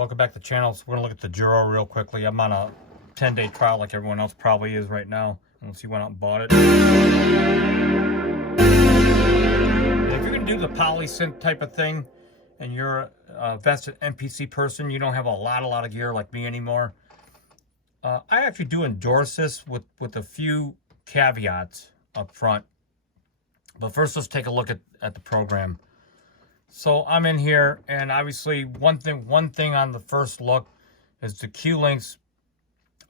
Welcome back to the channel. So we're going to look at the JURA real quickly. I'm on a 10-day trial like everyone else probably is right now, unless you went out and bought it. And if you're going to do the polysynth type of thing, and you're a vested NPC person, you don't have a lot of gear like me anymore, I actually do endorse this with a few caveats up front. But first, let's take a look at the program. So I'm in here, and obviously one thing on the first look is the Q links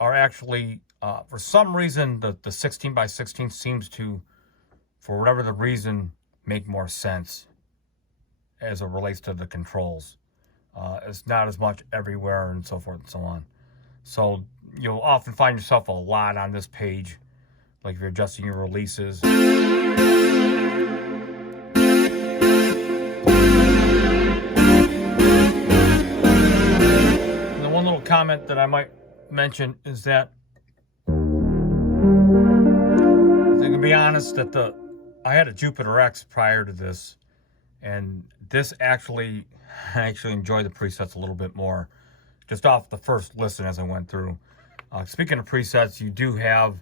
are actually, for some reason, the 16x16 seems to, for whatever the reason, make more sense as it relates to the controls. It's not as much everywhere and so forth and so on. So you'll often find yourself a lot on this page, like if you're adjusting your releases. One little comment that I might mention is that I can be honest that I had a Jupiter X prior to this, and this I actually enjoy the presets a little bit more, just off the first listen as I went through. Speaking of presets, you do have,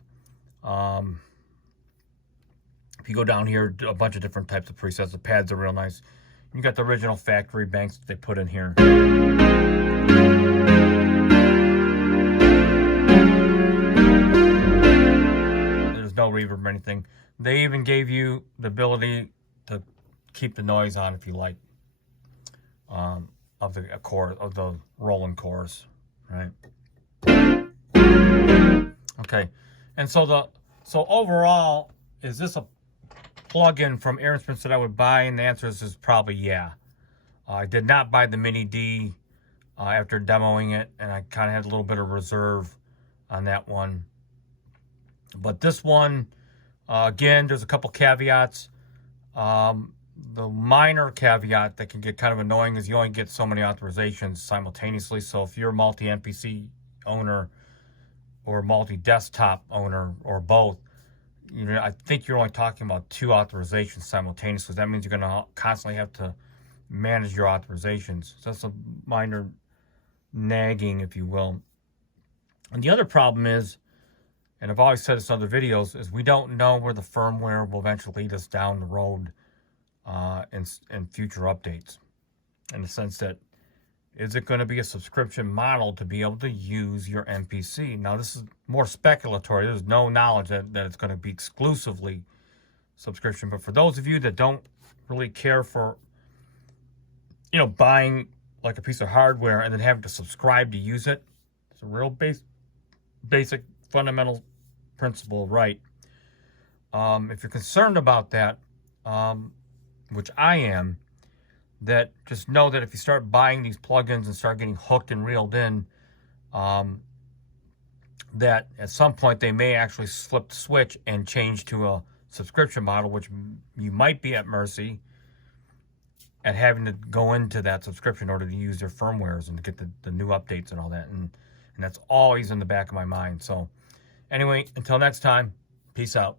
if you go down here, a bunch of different types of presets. The pads are real nice. You got the original factory banks that they put in here. No reverb or anything. They even gave you the ability to keep the noise on if you like, of the rolling chorus, right? Okay, and so overall, is this a plug-in from Air Instruments that I would buy? And the answer is probably yeah. I did not buy the Mini D after demoing it, and I kind of had a little bit of reserve on that one. But this one, again, there's a couple caveats. The minor caveat that can get kind of annoying is you only get so many authorizations simultaneously. So if you're a multi-NPC owner or multi-desktop owner or both, I think you're only talking about 2 authorizations simultaneously. That means you're going to constantly have to manage your authorizations. So that's a minor nagging, if you will. And the other problem is, and I've always said this in other videos, is we don't know where the firmware will eventually lead us down the road in future updates. In the sense that, is it going to be a subscription model to be able to use your NPC? Now, this is more speculatory. There's no knowledge that it's going to be exclusively subscription. But for those of you that don't really care for, buying like a piece of hardware and then having to subscribe to use it, it's a real basic fundamental principle, right? If you're concerned about that, which I am, that just know that if you start buying these plugins and start getting hooked and reeled in, that at some point they may actually flip the switch and change to a subscription model, which you might be at mercy at having to go into that subscription in order to use their firmwares and to get the new updates and all that. And that's always in the back of my mind. So anyway, until next time, peace out.